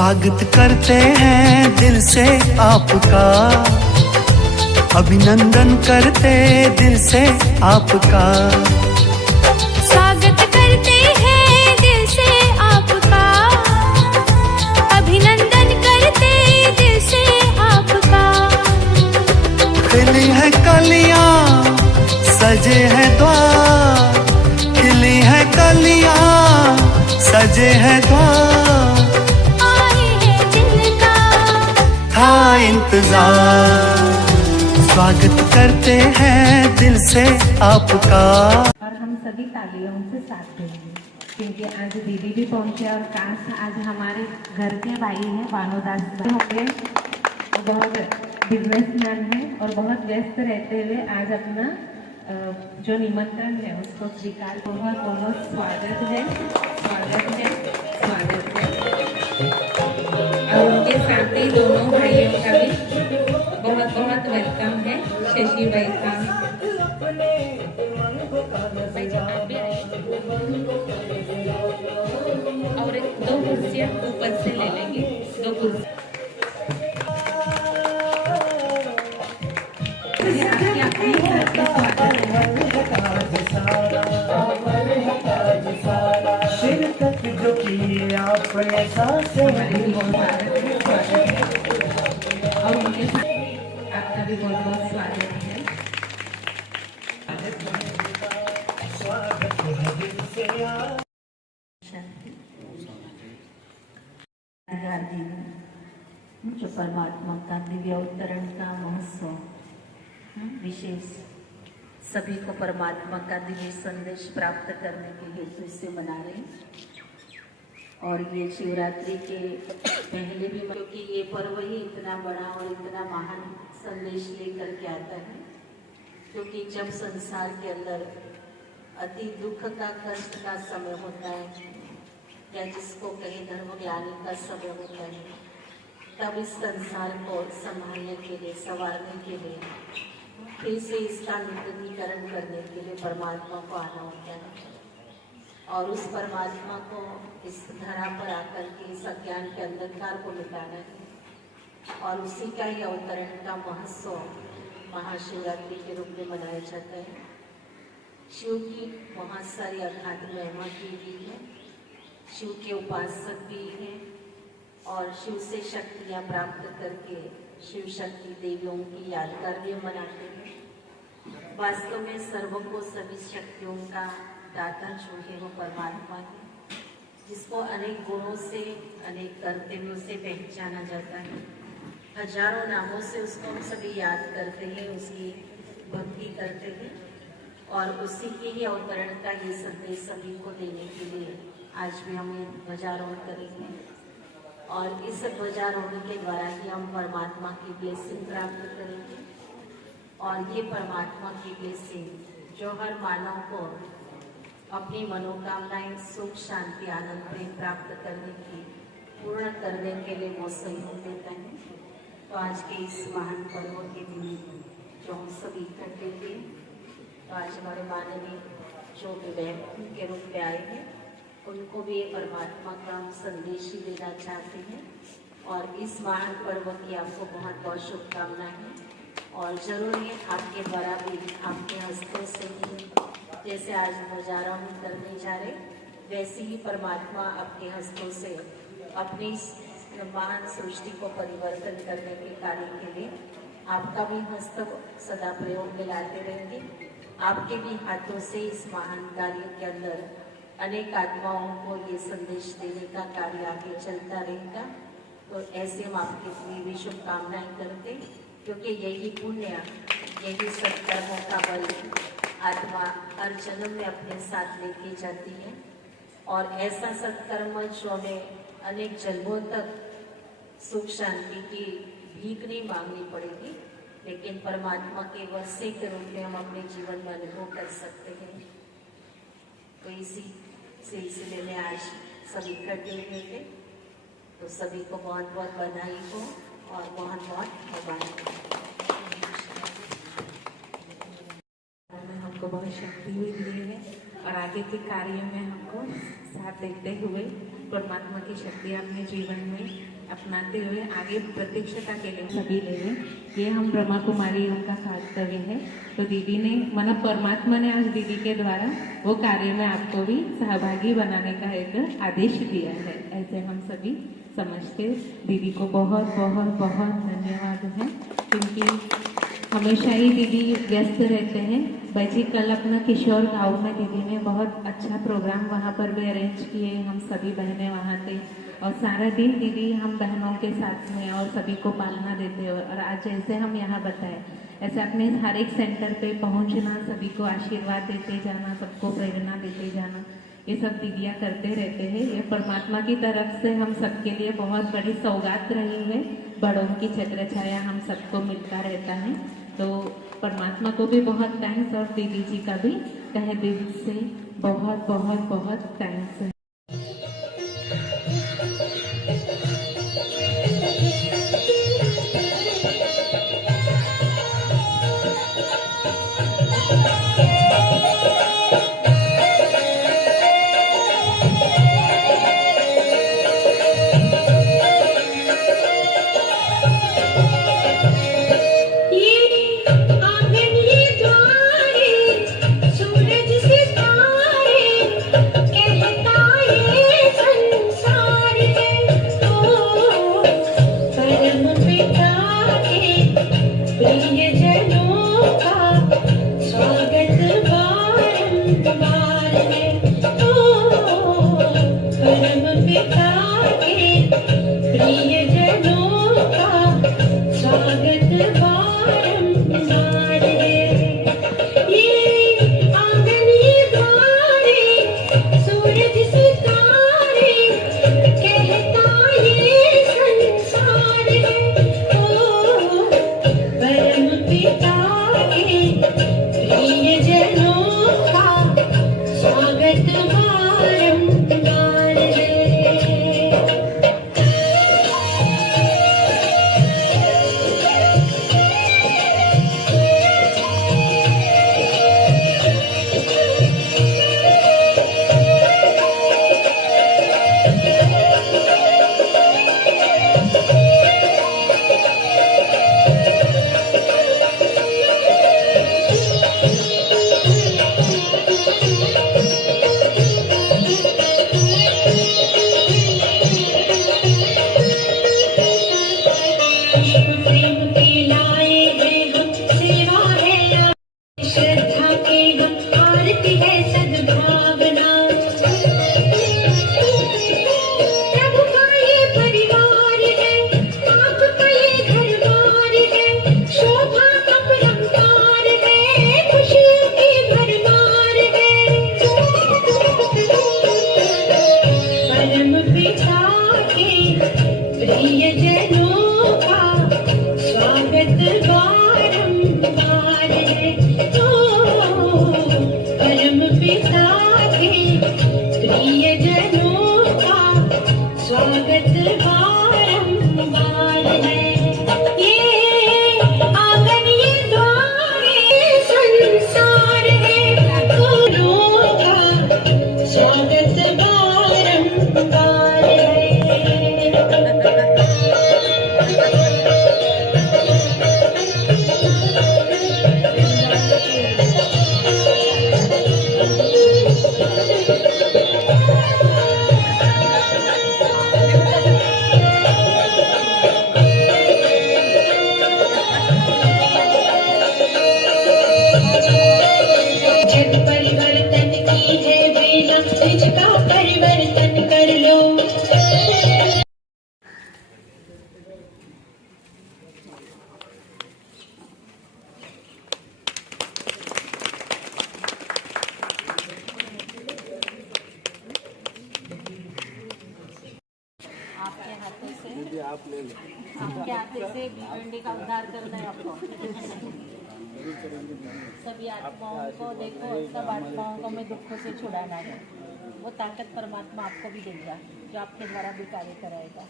स्वागत करते हैं दिल से आपका, अभिनंदन करते दिल से आपका। स्वागत करते हैं दिल से आपका, अभिनंदन करते दिल से आपका। खिली है कलियां सजे हैं द्वार, खिली है कलियां सजे हैं द्वार। आए हैं जिनका था इंतजार, स्वागत करते हैं दिल से आपका। और हम सभी तालियों से साथ देंगे क्योंकि आज दीदी भी पहुंचे और काश आज हमारे घर के भाई हैं भानुदास होंगे। वो बहुत बिजनेसमैन है और बहुत व्यस्त रहते हुए आज अपना जो निमंत्रण है उसको स्वीकार। बहुत बहुत स्वागत है, स्वागत है, स्वागत है। और उनके साथ ही दोनों भाइयों का भी बहुत बहुत वेलकम है। शशि भाई का और दो कुर्सियां ऊपर से ले लेंगे, दो कुर्सी। आपकी अपनी घर का स्वागत है। शिरकत जो की आपने सांसें, हमारे भी बहुत स्वागत है और उनके साथ आपका भी बहुत बहुत स्वागत है। जो परमात्मा का दिव्य अवतरण का महोत्सव विशेष सभी को परमात्मा का दिव्य संदेश प्राप्त करने के हेतु से मना रहे हैं। और ये शिवरात्रि के पहले भी, क्योंकि ये पर्व ही इतना बड़ा और इतना महान संदेश लेकर के आता है। क्योंकि जब संसार के अंदर अति दुख का कष्ट का समय होता है या जिसको कहीं धर्म ज्ञानी का समय होता है, तब इस संसार को संभालने के लिए, संवारने के लिए, फिर से इसका नूतनीकरण करने के लिए परमात्मा को आना होता है। और उस परमात्मा को इस धरा पर आकर के इस अज्ञान के अंधकार को मिटाना है। और उसी का ही अवतरण का महोत्सव महाशिवरात्रि के रूप में मनाया जाता है। शिव की बहुत सारी अगाध महिमा की गई है। शिव के उपासक भी हैं और शिव से शक्तियाँ प्राप्त करके शिव शक्ति देवियों की यादगार भी मनाते हैं। वास्तव में सर्व को सभी शक्तियों का दाता जो है वो परमात्मा है, जिसको अनेक गुणों से, अनेक कर्तव्यों से पहचाना जाता है। हजारों नामों से उसको हम सभी याद करते हैं, उसकी भक्ति करते हैं और उसी के ही अवतरण का ये संदेश सभी को देने के लिए आज भी हम ध्वजारोहण करेंगे। और इस ध्वजारोहण के द्वारा ही हम परमात्मा की ब्लेसिंग प्राप्त करेंगे। और ये परमात्मा की ब्लेसिंग जो हर मानव को अपनी मनोकामनाएं, सुख, शांति, आनंद, प्रेम प्राप्त करने की, पूर्ण करने के लिए वो सहयोग देता है। तो आज के इस महान पर्व के दिन जो हम सभी इकट्ठे थे, तो आज हमारे माननीय जो विवेक के रूप में आए हैं, उनको भी परमात्मा का हम संदेश ही देना चाहते हैं। और इस महान पर्व की आपको बहुत बहुत शुभकामनाएं। और जरूर ये आपके द्वारा भी, आपके हस्तों से ही, जैसे आज ध्वजारोहण करने जा रहे, वैसे ही परमात्मा अपने हस्तों से अपनी महान सृष्टि को परिवर्तन करने के कार्य के लिए आपका भी हस्त सदा प्रयोग में लाते रहेंगे। आपके भी हाथों से इस महान कार्य के अंदर अनेक आत्माओं को ये संदेश देने का कार्य आगे चलता रहेगा। तो ऐसे हम आपके लिए भी शुभकामनाएं करते, क्योंकि यही पुण्य, यही सत्कर्मों का बल आत्मा हर जन्म में अपने साथ लेके जाती है। और ऐसा सत्कर्म जो हमें अनेक जन्मों तक सुख शांति की भीख नहीं मांगनी पड़ेगी, लेकिन परमात्मा के वर्षे के रूप में हम अपने जीवन में अनुभव कर सकते हैं। तो इसी सिलसिले में आज सभी इकट्ठे हुए थे, तो सभी को बहुत बहुत बधाई हो और बहुत बहुत मुबारक। हमको बहुत शक्ति भी मिली है और आगे के कार्यों में हमको साथ देते हुए परमात्मा की शक्ति अपने जीवन में अपनाते हुए आगे प्रतीक्षता के लिए सभी लेंगे। ये हम ब्रह्मा कुमारी उनका कर्तव्य है। तो दीदी ने मतलब परमात्मा ने आज दीदी के द्वारा वो कार्य में आपको भी सहभागी बनाने का एक आदेश दिया है, ऐसे हम सभी समझते। दीदी को बहुत बहुत बहुत धन्यवाद है, क्योंकि हमेशा ही दीदी व्यस्त रहते हैं। बची कल अपना किशोर गांव में दीदी ने बहुत अच्छा प्रोग्राम वहाँ पर भी अरेंज किए, हम सभी बहनें वहाँ थे और सारा दिन दीदी हम बहनों के साथ में और सभी को पालना देते हैं। और आज जैसे हम यहाँ बताए ऐसे अपने हर एक सेंटर पे पहुँचना, सभी को आशीर्वाद देते जाना, सबको प्रेरणा देते जाना, ये सब दीदियाँ करते रहते हैं। ये परमात्मा की तरफ से हम सबके लिए बहुत बड़ी सौगात रही है। बड़ों की छत्र छाया हम सबको मिलता रहता है। तो परमात्मा को भी बहुत थैंक्स और दीदी जी का भी तहे दिल से बहुत बहुत बहुत थैंक्स है। आपके हाथ से भिवंडी का उद्धार करना है आपको। सभी आत्माओं को देखो, सब आत्माओं को हमें दुखों से छुड़ाना है। वो ताकत परमात्मा आपको भी देगा जो आपके द्वारा भी कार्य कराएगा।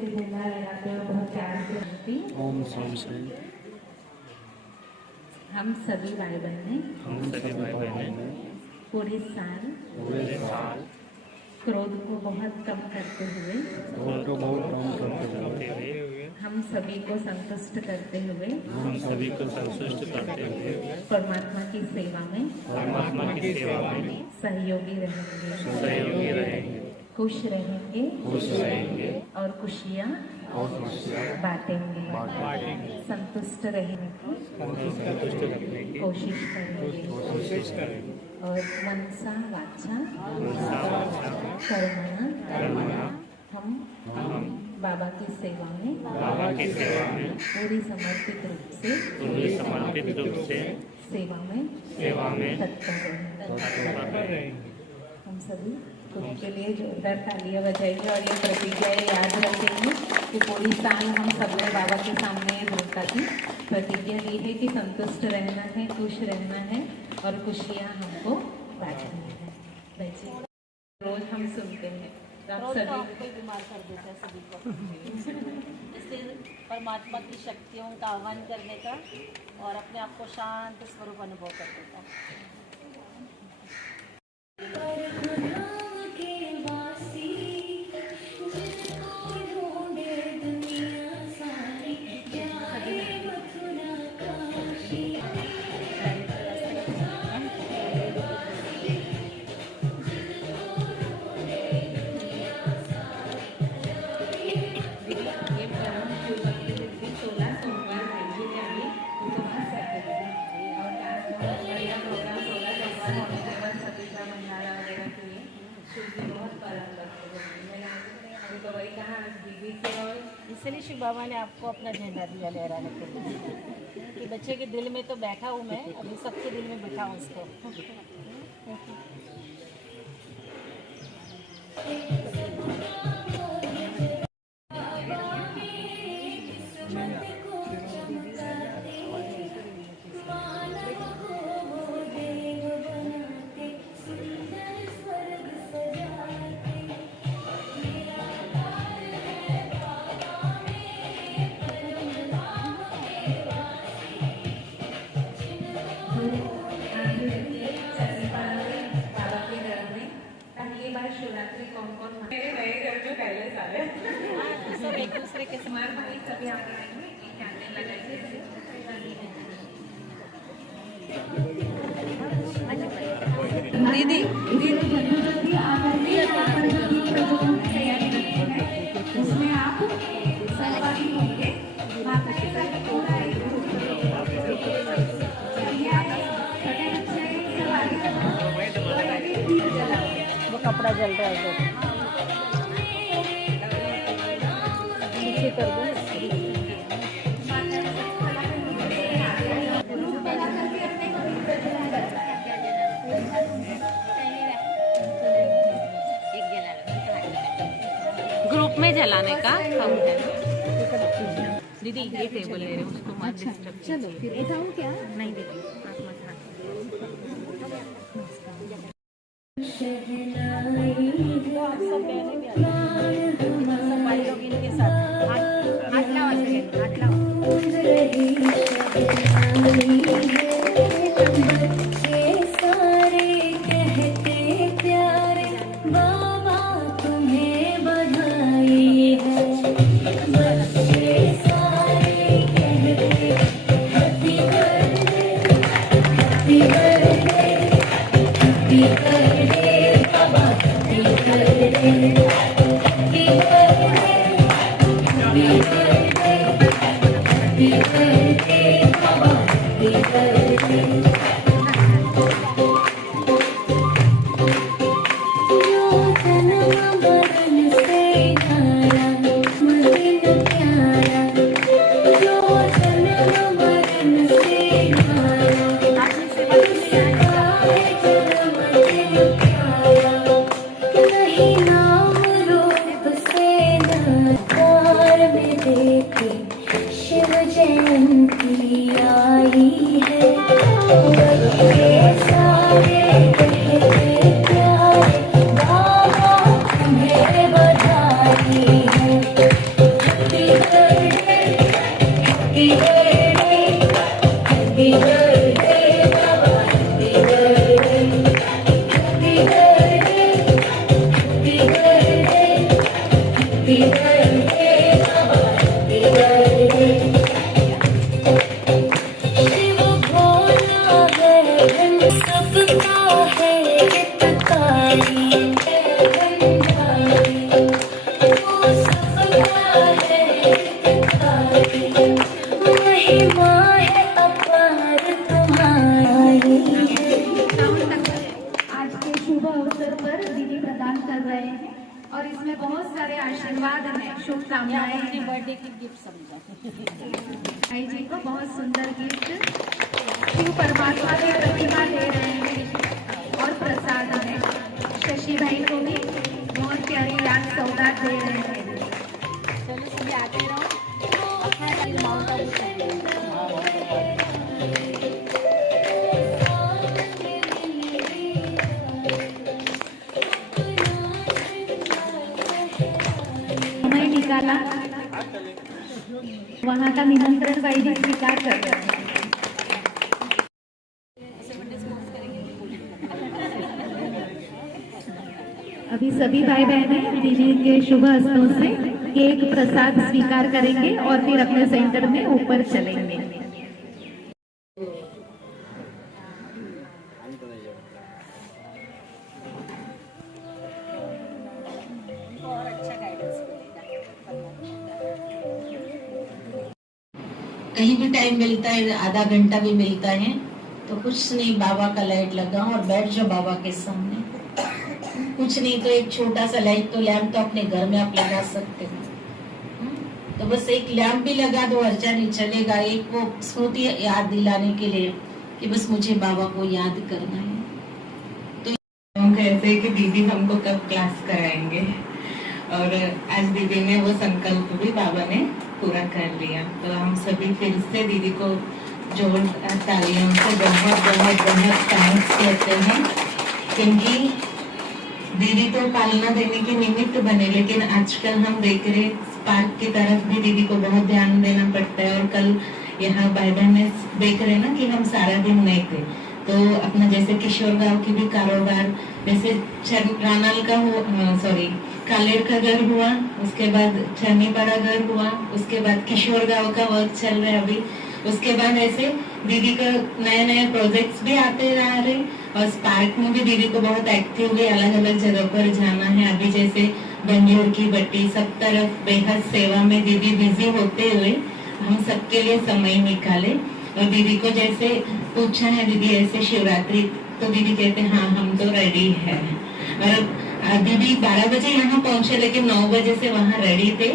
से जिंदा लगाते हुए बहुत प्यार से रखती। ओम सोम श्री। हम सभी भाई बहनें पूरे साल क्रोध को बहुत कम करते हुए हम सभी को संतुष्ट करते हुए परमात्मा की सेवा में सहयोगी रहेंगे, खुश रहेंगे और खुशियाँ बांटेंगे, संतुष्ट रहने की कोशिश करेंगे और मनसा वाचा कर्मणा हम बाबा की सेवा में पूरी समर्पित रूप से सेवा में तत्पर रहेंगे। हम सभी खुद के लिए जोरदार तालियां बजाएंगे और ये प्रतिज्ञाएं याद रखेंगे कि पूरी साल हम सबने बाबा के सामने ये भूमिका की प्रतिज्ञा ली है कि संतुष्ट रहना है, खुश रहना है और खुशियाँ हमको बांटनी है। वैसे रोज हम सुनते हैं तो आप रोज तो सभी आपको ही बीमार कर देता है सभी को। इसलिए परमात्मा की शक्तियों का आह्वान करने का और अपने आप को शांत स्वरूप अनुभव कर देता है। इसलिए शिव बाबा ने आपको अपना झंडा दिया लहराने के लिए कि बच्चे के दिल में तो बैठा हूँ मैं, अभी सबके दिल में बैठा हूँ उसको। शिवरात्रि कौन मेरे नए घर में पहले साल है, सब एक दूसरे के हमारे भाई सभी आगे आएंगे, एक कैंडल लगाएंगे। दीदी उसमें आप सहभागी होंगे। माता के साथ थोड़ा वो कपड़ा जल रहा है इधर नीचे कर दो। ग्रुप में जलाने का हम है। दीदी ये टेबल ले रहे हैं उसको मत डिस्टर्ब। चलो फिर उठाऊं क्या? नहीं दीदी आप मत सब बहनें भी आ जाएंगी, सब भाई लोग इनके साथ हाथ लाओ ऐसे, हाथ लाओ। शिव जयंती शुभकामनाएं। बर्थडे की गिफ्ट समझो। भाई जी को बहुत सुंदर गिफ्ट शिव परमात्मा की प्रतिमा दे रहे हैं और प्रसाद है। शशि भाई को भी बहुत प्यारी याद सौगात दे रहे हैं। चलो सभी आते रहो। अपना माउंट आबू समय निकाला, वहाँ का निमंत्रण भाई जी स्वीकार कर रहे हैं। अभी सभी भाई बहनें दीदी के शुभ हस्तों से केक प्रसाद स्वीकार करेंगे और फिर अपने सेंटर में ऊपर चलेंगे। और अच्छा गाइडेंस मिलेगा। कहीं भी टाइम मिलता है, आधा घंटा भी मिलता है तो कुछ नहीं, बाबा का लाइट लगाओ और बैठ जाओ बाबा के सामने। कुछ नहीं तो एक छोटा सा लाइट तो लैम्प तो अपने घर में आप लगा सकते हो। तो बस एक लैम्प भी लगा दो, अर्चा नहीं चलेगा। एक वो स्मृति याद दिलाने के लिए कि बस मुझे बाबा को याद करना है। तो हम कहते हैं कि दीदी हमको कब क्लास कराएंगे, और आज दीदी ने वो संकल्प भी बाबा ने पूरा कर लिया। तो हम सभी फिर से दीदी को जोर तालियों से बहुत बहुत बहुत थैंक्स कहते हैं, क्योंकि दीदी तो पालना देने के निमित्त बने, लेकिन आजकल हम देख रहे स्पार्क की तरफ भी दीदी को बहुत ध्यान देना पड़ता है। और कल यहाँ भाई बहन में देख रहे ना कि हम सारा दिन नहीं थे, तो अपना जैसे किशोर गांव की भी कारोबार, जैसे रानाल का कालेर का घर हुआ, उसके बाद छन्नीपाड़ा घर हुआ, उसके बाद किशोर गांव का वर्क चल रहा है अभी, उसके बाद ऐसे दीदी का नए नए प्रोजेक्ट्स भी आते रह रहे। और स्पार्क में भी दीदी को बहुत एक्टिवली अलग अलग जगह पर जाना है। अभी जैसे बंगलोर की बट्टी, सब तरफ बेहद सेवा में दीदी बिजी होते हुए हम सबके लिए समय निकाले। और दीदी को जैसे पूछा है दीदी ऐसे शिवरात्रि, तो दीदी कहते हाँ हम तो रेडी है। और दीदी 12 बजे यहाँ पहुंचे, लेकिन 9 बजे से वहाँ रेडी थे।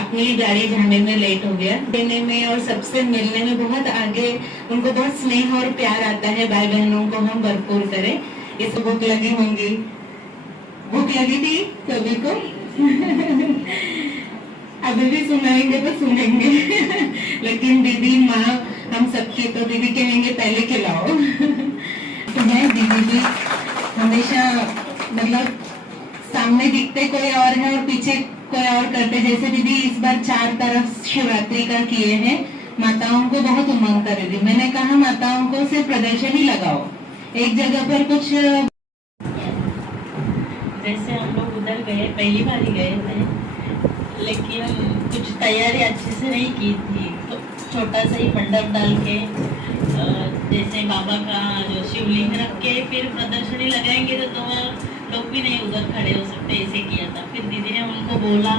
अपनी गाड़ी जाने में लेट हो गया, देने में और सबसे मिलने में बहुत आगे। उनको बहुत स्नेह और प्यार आता है, भाई बहनों को हम भरपूर करें। इस भूख लगी होंगी, भूख लगी थी सभी को अभी भी सुनाएंगे तो सुनेंगे लेकिन दीदी माँ हम सबके, तो दीदी कहेंगे पहले खिलाओ तो मैं दीदी भी हमेशा मतलब सामने दिखते कोई और है और पीछे कोई और करते। जैसे दीदी इस बार 4 तरफ शिवरात्रि का किए हैं, माताओं को बहुत उमंग कर दी। मैंने कहा माताओं को सिर्फ प्रदर्शन ही लगाओ, एक जगह पर कुछ। जैसे हम लोग उधर गए, पहली बार ही गए थे, लेकिन कुछ तैयारी अच्छे से नहीं की थी। तो छोटा सा ही मंडप डाल के जैसे बाबा का जो शिवलिंग रख के फिर प्रदर्शनी लगाएंगे तो लोग भी नहीं उधर खड़े हो सकते, ऐसे किया था। फिर दीदी ने उनको बोला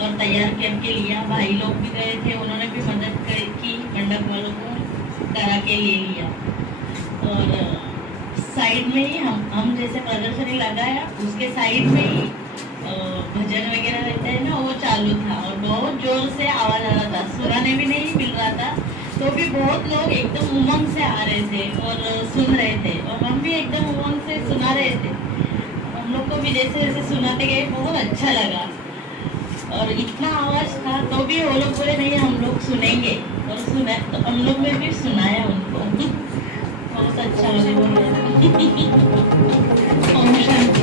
और तैयार करके लिया। भाई लोग भी गए थे, उन्होंने भी मदद की, मंडप वालों को करा के ले लिया। और साइड में ही हम जैसे प्रदर्शनी लगाया, उसके साइड में ही भजन वगैरह रहता है ना, वो चालू था और बहुत जोर से आवाज आ रहा था। सुनाने भी नहीं मिल रहा था, तो भी बहुत लोग एकदम उमंग से आ रहे थे और सुन रहे थे, और हम भी एकदम उमंग से सुना रहे थे। हम लोग को भी जैसे जैसे सुनाते गए बहुत अच्छा लगा, और इतना आवाज था तो भी वो लोग बोले नहीं हम लोग सुनेंगे, और सुना तो हम लोग ने भी सुनाया उनको बहुत अच्छा लगा। ओम शांति।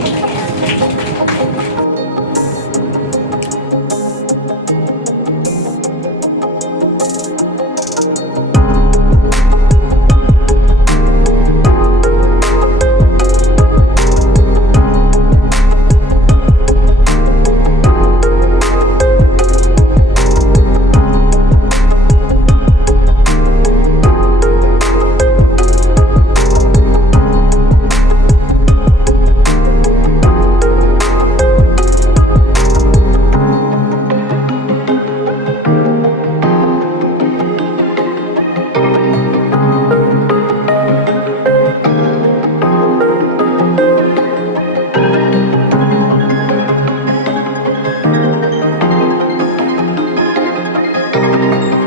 है।